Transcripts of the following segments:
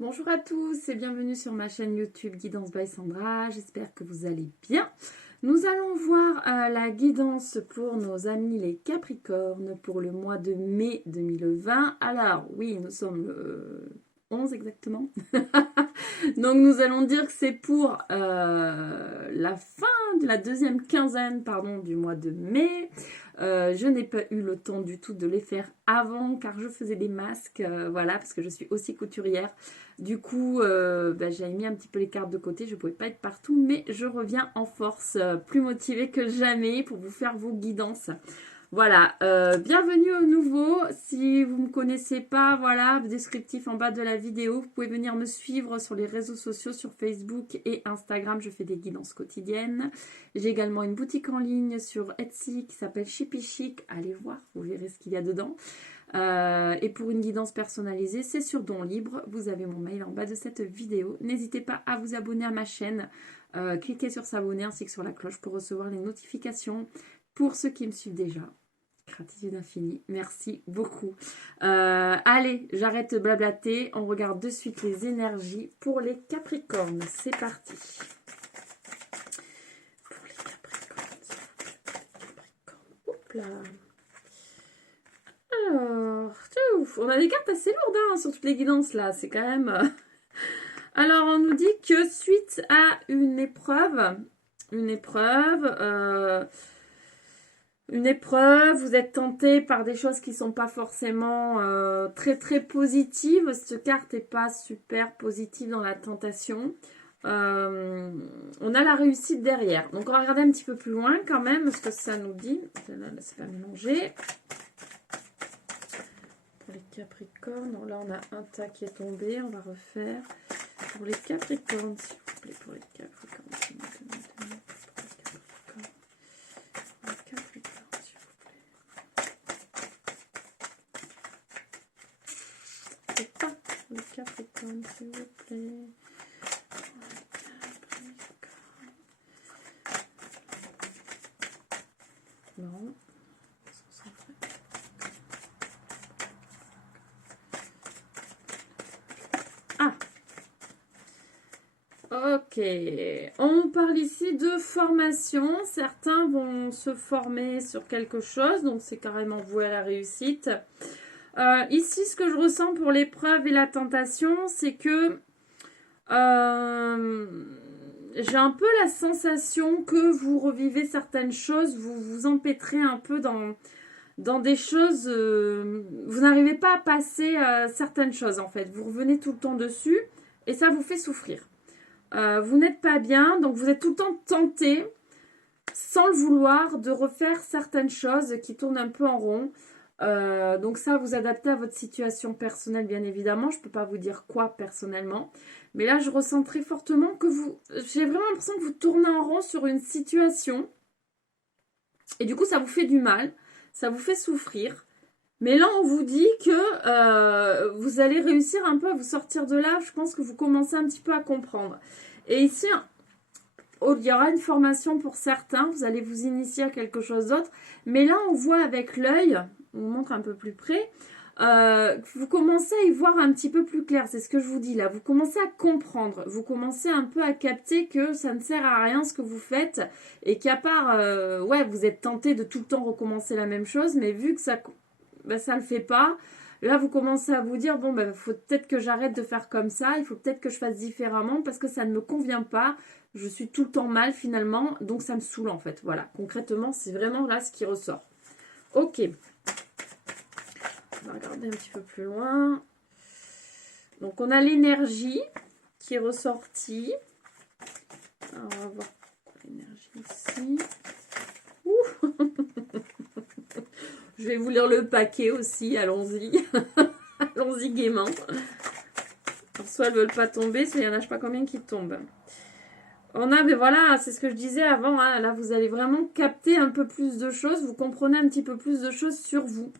Bonjour à tous et bienvenue sur ma chaîne YouTube Guidance by Sandra, j'espère que vous allez bien. Nous allons voir la guidance pour nos amis les Capricornes pour le mois de mai 2020. Alors oui, nous sommes le 11 exactement. Donc nous allons dire que c'est pour la fin de la deuxième quinzaine du mois de mai. Je n'ai pas eu le temps du tout de les faire avant car je faisais des masques, voilà, parce que je suis aussi couturière. Du coup, j'avais mis un petit peu les cartes de côté, je ne pouvais pas être partout, mais je reviens en force, plus motivée que jamais pour vous faire vos guidances. Voilà, bienvenue au nouveau. Si vous ne me connaissez pas, voilà, descriptif en bas de la vidéo. Vous pouvez venir me suivre sur les réseaux sociaux, sur Facebook et Instagram. Je fais des guidances quotidiennes. J'ai également une boutique en ligne sur Etsy qui s'appelle Chippy Chic. Allez voir, vous verrez ce qu'il y a dedans. Et pour une guidance personnalisée, c'est sur Don Libre. Vous avez mon mail en bas de cette vidéo. N'hésitez pas à vous abonner à ma chaîne. Cliquez sur s'abonner ainsi que sur la cloche pour recevoir les notifications. Pour ceux qui me suivent déjà, gratitude infinie, merci beaucoup. Allez, j'arrête de blablater, on regarde de suite les énergies pour les Capricornes. C'est parti. Pour les Capricornes. Hop là. Alors, on a des cartes assez lourdes sur toutes les guidances là, c'est quand même... Alors, on nous dit que suite à une épreuve, vous êtes tenté par des choses qui ne sont pas forcément très très positives. Cette carte n'est pas super positive dans la tentation. On a la réussite derrière. Donc on va regarder un petit peu plus loin quand même, ce que ça nous dit. Là, c'est pas mélangé. Pour les Capricornes, donc là on a un tas qui est tombé, on va refaire. Pour les Capricornes, s'il vous plaît, pour les Capricornes, les Capricornes, s'il vous plaît. Non. Ah. Ok. On parle ici de formation. Certains vont se former sur quelque chose, donc c'est carrément voué à la réussite. Ici, ce que je ressens pour l'épreuve et la tentation, c'est que j'ai un peu la sensation que vous revivez certaines choses, vous vous empêtrez un peu dans des choses, vous n'arrivez pas à passer certaines choses en fait. Vous revenez tout le temps dessus et ça vous fait souffrir. Vous n'êtes pas bien, donc vous êtes tout le temps tenté, sans le vouloir, de refaire certaines choses qui tournent un peu en rond. Donc ça, vous adaptez à votre situation personnelle, bien évidemment. Je ne peux pas vous dire quoi personnellement. Mais là, je ressens très fortement que j'ai vraiment l'impression que vous tournez en rond sur une situation. Et du coup, ça vous fait du mal. Ça vous fait souffrir. Mais là, on vous dit que vous allez réussir un peu à vous sortir de là. Je pense que vous commencez un petit peu à comprendre. Et ici, il y aura une formation pour certains. Vous allez vous initier à quelque chose d'autre. Mais là, on voit avec l'œil, on vous montre un peu plus près, vous commencez à y voir un petit peu plus clair. C'est ce que je vous dis là. Vous commencez à comprendre. Vous commencez un peu à capter que ça ne sert à rien ce que vous faites. Et qu'à part, vous êtes tenté de tout le temps recommencer la même chose. Mais vu que ça le fait pas. Là, vous commencez à vous dire, bon, faut peut-être que j'arrête de faire comme ça, il faut peut-être que je fasse différemment parce que ça ne me convient pas. Je suis tout le temps mal finalement, donc ça me saoule en fait. Voilà, concrètement, c'est vraiment là ce qui ressort. Ok. On va regarder un petit peu plus loin. Donc, on a l'énergie qui est ressortie. Alors, on va voir l'énergie ici. Ouh. Je vais vous lire le paquet aussi, allons-y. Allons-y gaiement. Alors, soit elles ne veulent pas tomber, soit il y en a je sais pas combien qui tombent. On a, voilà, c'est ce que je disais avant, hein, là vous allez vraiment capter un peu plus de choses, vous comprenez un petit peu plus de choses sur vous.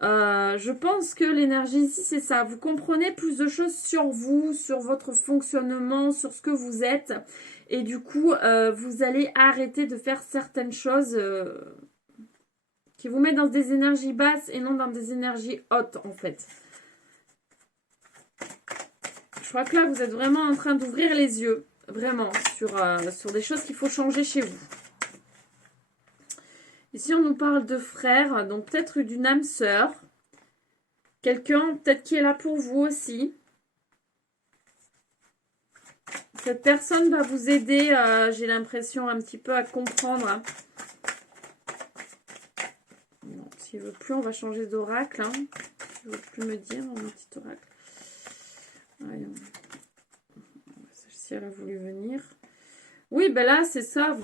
Je pense que l'énergie ici c'est ça, vous comprenez plus de choses sur vous, sur votre fonctionnement, sur ce que vous êtes. Et du coup, vous allez arrêter de faire certaines choses... qui vous met dans des énergies basses et non dans des énergies hautes en fait. Je crois que là, vous êtes vraiment en train d'ouvrir les yeux. Vraiment, sur des choses qu'il faut changer chez vous. Ici, on nous parle de frères. Donc, peut-être d'une âme sœur. Quelqu'un, peut-être qui est là pour vous aussi. Cette personne va vous aider, j'ai l'impression, un petit peu à comprendre. Hein. Bon, s'il ne veut plus, on va changer d'oracle. Hein. Il ne veut plus me dire, mon petit oracle. Voyons. Si elle a voulu venir. Oui, ben là, c'est ça.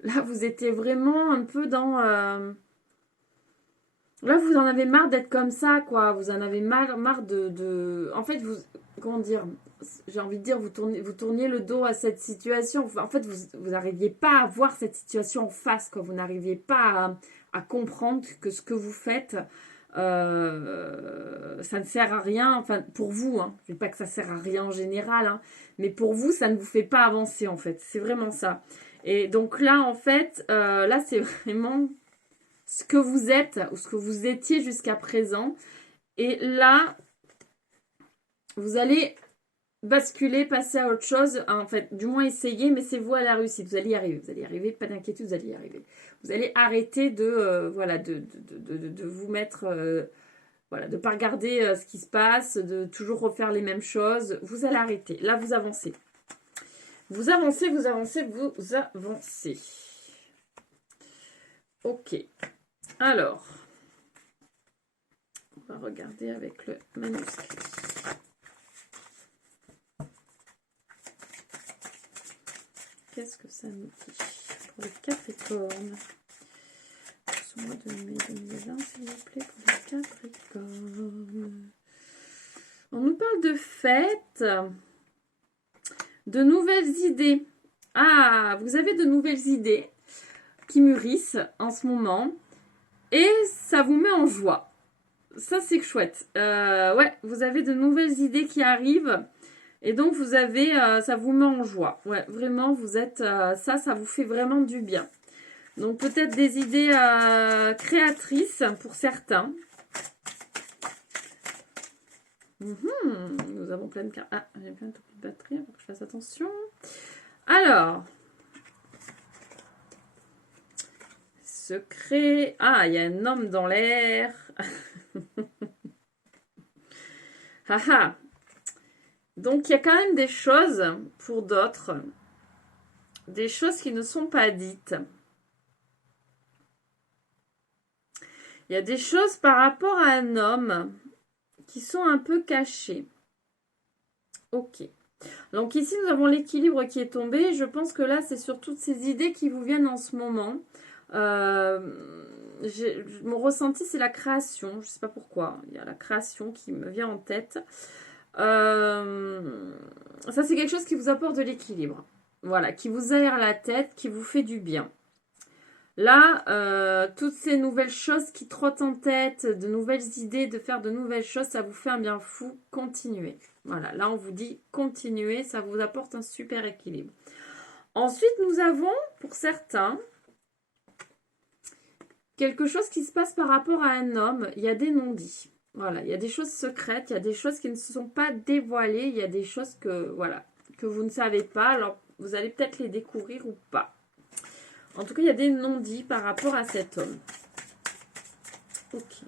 Là, vous étiez vraiment un peu dans... Là, vous en avez marre d'être comme ça, quoi. Vous en avez marre de... En fait, vous... Comment dire? J'ai envie de dire, vous tourniez le dos à cette situation. En fait, vous n'arriviez pas à voir cette situation en face, quoi. Vous n'arriviez pas à comprendre que ce que vous faites, ça ne sert à rien. Enfin, pour vous, hein. Je ne dis pas que ça sert à rien en général, hein. Mais pour vous, ça ne vous fait pas avancer, en fait. C'est vraiment ça. Et donc là, en fait, là, c'est vraiment... ce que vous êtes ou ce que vous étiez jusqu'à présent. Et là, vous allez basculer, passer à autre chose. En fait, du moins essayer, mais c'est vous à la réussite. Vous allez y arriver. Vous allez y arriver. Pas d'inquiétude, vous allez y arriver. Vous allez arrêter voilà, de vous mettre... voilà, de ne pas regarder ce qui se passe, de toujours refaire les mêmes choses. Vous allez arrêter. Là, vous avancez. Vous avancez, vous avancez, vous avancez. Ok. Alors, on va regarder avec le manuscrit. Qu'est-ce que ça nous dit pour le Capricorne? Pour ce mois de mai 2020, s'il vous plaît, pour le Capricorne. On nous parle de fêtes, de nouvelles idées. Ah, vous avez de nouvelles idées qui mûrissent en ce moment. Et ça vous met en joie. Ça, c'est chouette. Ouais, vous avez de nouvelles idées qui arrivent. Et donc, vous avez... ça vous met en joie. Ouais, vraiment, vous êtes... ça vous fait vraiment du bien. Donc, peut-être des idées créatrices pour certains. Nous avons plein de cartes. Ah, j'ai plein de batterie. Il faut que je fasse attention. Alors... secret. Ah, il y a un homme dans l'air. Haha. Donc, il y a quand même des choses pour d'autres. Des choses qui ne sont pas dites. Il y a des choses par rapport à un homme qui sont un peu cachées. Ok. Donc ici, nous avons l'équilibre qui est tombé. Je pense que là, c'est sur toutes ces idées qui vous viennent en ce moment. Mon ressenti, c'est la création. Je ne sais pas pourquoi. Il y a la création qui me vient en tête. Ça, c'est quelque chose qui vous apporte de l'équilibre. Voilà, qui vous aère la tête, qui vous fait du bien. Là, toutes ces nouvelles choses qui trottent en tête, de nouvelles idées, de faire de nouvelles choses, ça vous fait un bien fou. Continuez. Voilà, là, on vous dit continuez, ça vous apporte un super équilibre. Ensuite, nous avons, pour certains... quelque chose qui se passe par rapport à un homme, il y a des non-dits. Voilà, il y a des choses secrètes, il y a des choses qui ne se sont pas dévoilées, il y a des choses que, voilà, que vous ne savez pas. Alors, vous allez peut-être les découvrir ou pas. En tout cas, il y a des non-dits par rapport à cet homme. Ok.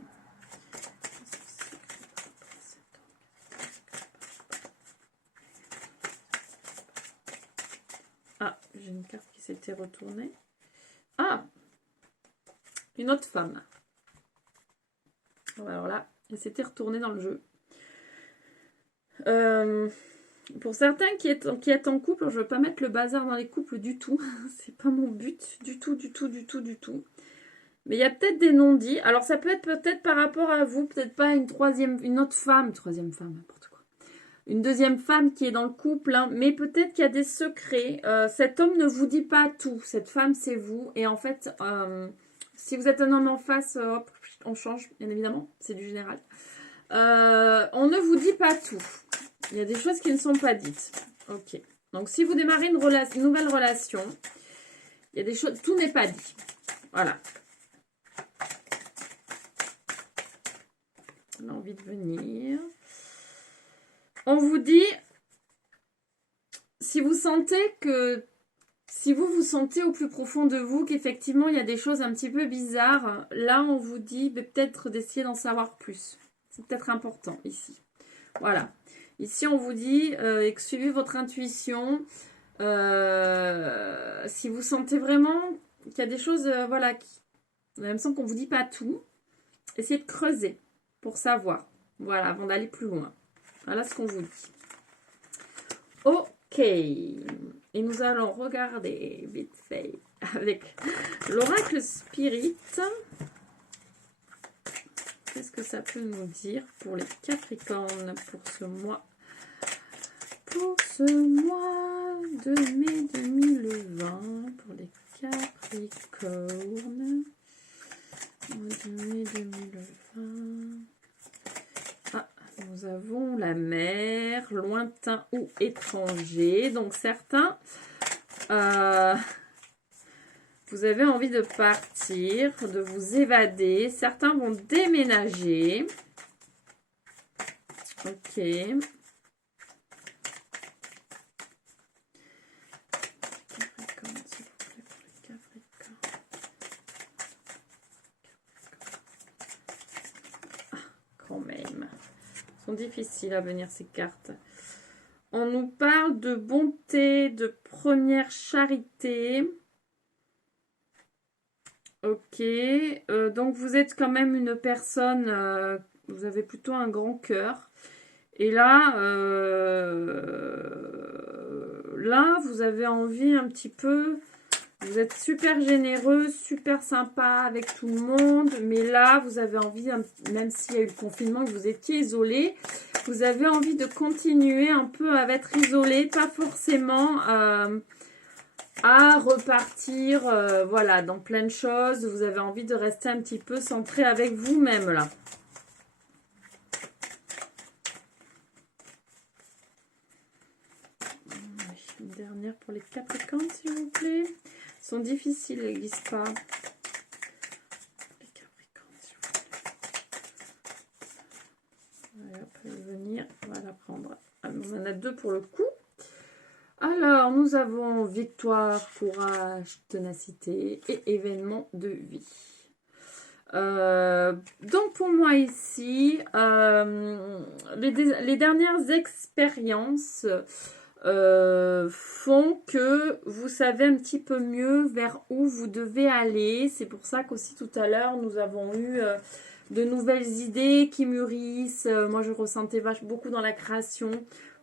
Ah, j'ai une carte qui s'était retournée. Ah! Une autre femme. Alors là, elle s'était retournée dans le jeu. Pour certains qui êtes en couple, je ne veux pas mettre le bazar dans les couples du tout. C'est pas mon but. Du tout. Mais il y a peut-être des non-dits. Alors ça peut être peut-être par rapport à vous, peut-être pas une autre femme. Troisième femme, n'importe quoi. Une deuxième femme qui est dans le couple. Hein, mais peut-être qu'il y a des secrets. Cet homme ne vous dit pas tout. Cette femme, c'est vous. Et en fait... si vous êtes un homme en face, hop, on change, bien évidemment, c'est du général. On ne vous dit pas tout. Il y a des choses qui ne sont pas dites. Ok. Donc, si vous démarrez une nouvelle relation, il y a des choses, tout n'est pas dit. Voilà. On a envie de venir. On vous dit, si vous sentez que, si vous vous sentez au plus profond de vous qu'effectivement il y a des choses un petit peu bizarres, là on vous dit peut-être d'essayer d'en savoir plus. C'est peut-être important ici. Voilà. Ici on vous dit, suivez votre intuition. Si vous sentez vraiment qu'il y a des choses, voilà, vous avez l'impression qu'on ne vous dit pas tout, essayez de creuser pour savoir. Voilà, avant d'aller plus loin. Voilà ce qu'on vous dit. Ok. Et nous allons regarder vite fait avec l'oracle Spirit. Qu'est-ce que ça peut nous dire pour les Capricornes pour ce mois? Pour ce mois de mai 2020, pour les Capricornes. Mois de mai 2020. Ah, nous avons la mer, lointain ou étranger. Donc certains, vous avez envie de partir, de vous évader. Certains vont déménager. Ok. Sont difficiles à venir ces cartes. On nous parle de bonté, de première charité. Ok. Donc vous êtes quand même une personne, vous avez plutôt un grand cœur. Et là, vous avez envie un petit peu... Vous êtes super généreux, super sympa avec tout le monde. Mais là, vous avez envie, même s'il y a eu le confinement et que vous étiez isolé, vous avez envie de continuer un peu à être isolé. Pas forcément à repartir voilà, dans plein de choses. Vous avez envie de rester un petit peu centré avec vous-même là. Une dernière pour les Capricornes, s'il vous plaît. Ils sont difficiles, ils glissent pas. Les Capricornes, s'il vous plaît. Allez, on peut venir. On va la prendre. On en a deux pour le coup. Alors, nous avons victoire, courage, ténacité et événement de vie. Donc, pour moi ici, les dernières expériences... font que vous savez un petit peu mieux vers où vous devez aller. C'est pour ça qu'aussi tout à l'heure, nous avons eu de nouvelles idées qui mûrissent. Moi, je ressentais beaucoup dans la création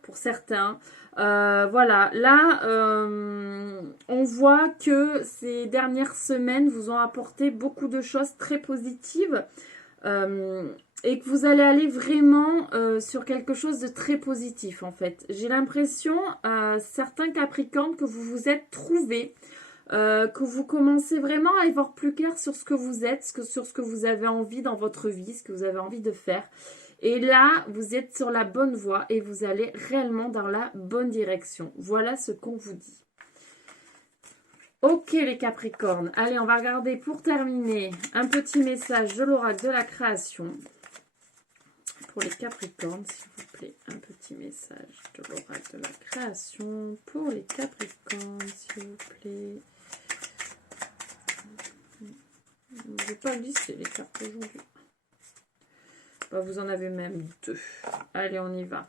pour certains. Voilà, là, on voit que ces dernières semaines vous ont apporté beaucoup de choses très positives. Et que vous allez aller vraiment sur quelque chose de très positif en fait. J'ai l'impression, certains Capricornes, que vous vous êtes trouvés, que vous commencez vraiment à y voir plus clair sur ce que vous êtes, sur ce que vous avez envie dans votre vie, ce que vous avez envie de faire. Et là, vous êtes sur la bonne voie et vous allez réellement dans la bonne direction. Voilà ce qu'on vous dit. Ok les Capricornes, allez on va regarder pour terminer un petit message de l'oracle de la création. Pour les Capricornes, s'il vous plaît, un petit message de l'oracle de la création. Pour les Capricornes, s'il vous plaît. Je ne vais pas glisser les cartes aujourd'hui. Bah, vous en avez même deux. Allez, on y va.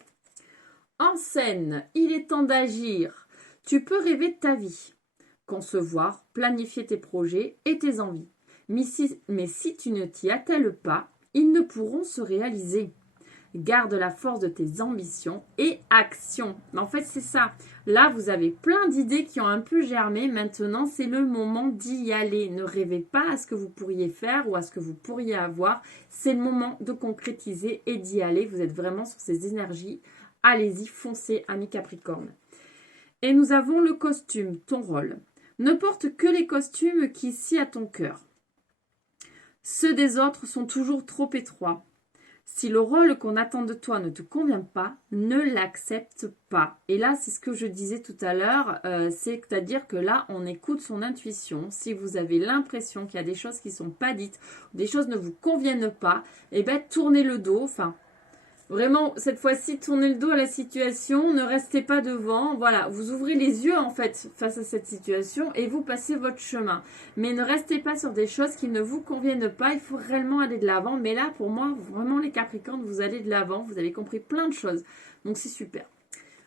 En scène, il est temps d'agir. Tu peux rêver de ta vie. Concevoir, planifier tes projets et tes envies. Mais si tu ne t'y attelles pas, ils ne pourront se réaliser. Garde la force de tes ambitions et action. En fait, c'est ça. Là, vous avez plein d'idées qui ont un peu germé. Maintenant, c'est le moment d'y aller. Ne rêvez pas à ce que vous pourriez faire ou à ce que vous pourriez avoir. C'est le moment de concrétiser et d'y aller. Vous êtes vraiment sur ces énergies. Allez-y, foncez, amis Capricorne. Et nous avons le costume, ton rôle. Ne porte que les costumes qui scient à ton cœur. Ceux des autres sont toujours trop étroits. Si le rôle qu'on attend de toi ne te convient pas, ne l'accepte pas. Et là, c'est ce que je disais tout à l'heure, c'est-à-dire que là, on écoute son intuition. Si vous avez l'impression qu'il y a des choses qui ne sont pas dites, des choses ne vous conviennent pas, eh bien, tournez le dos, enfin, vraiment, cette fois-ci, tournez le dos à la situation, ne restez pas devant. Voilà, vous ouvrez les yeux en fait face à cette situation et vous passez votre chemin. Mais ne restez pas sur des choses qui ne vous conviennent pas. Il faut réellement aller de l'avant. Mais là, pour moi, vraiment les Capricornes, vous allez de l'avant. Vous avez compris plein de choses. Donc c'est super.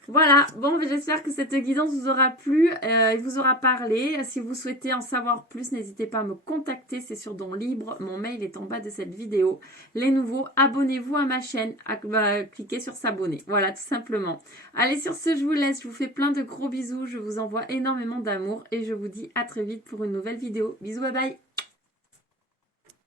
Voilà, bon, j'espère que cette guidance vous aura plu et vous aura parlé. Si vous souhaitez en savoir plus, n'hésitez pas à me contacter, c'est sur Don Libre. Mon mail est en bas de cette vidéo. Les nouveaux, abonnez-vous à ma chaîne, cliquez sur s'abonner. Voilà, tout simplement. Allez, sur ce, je vous laisse. Je vous fais plein de gros bisous. Je vous envoie énormément d'amour et je vous dis à très vite pour une nouvelle vidéo. Bisous, bye bye.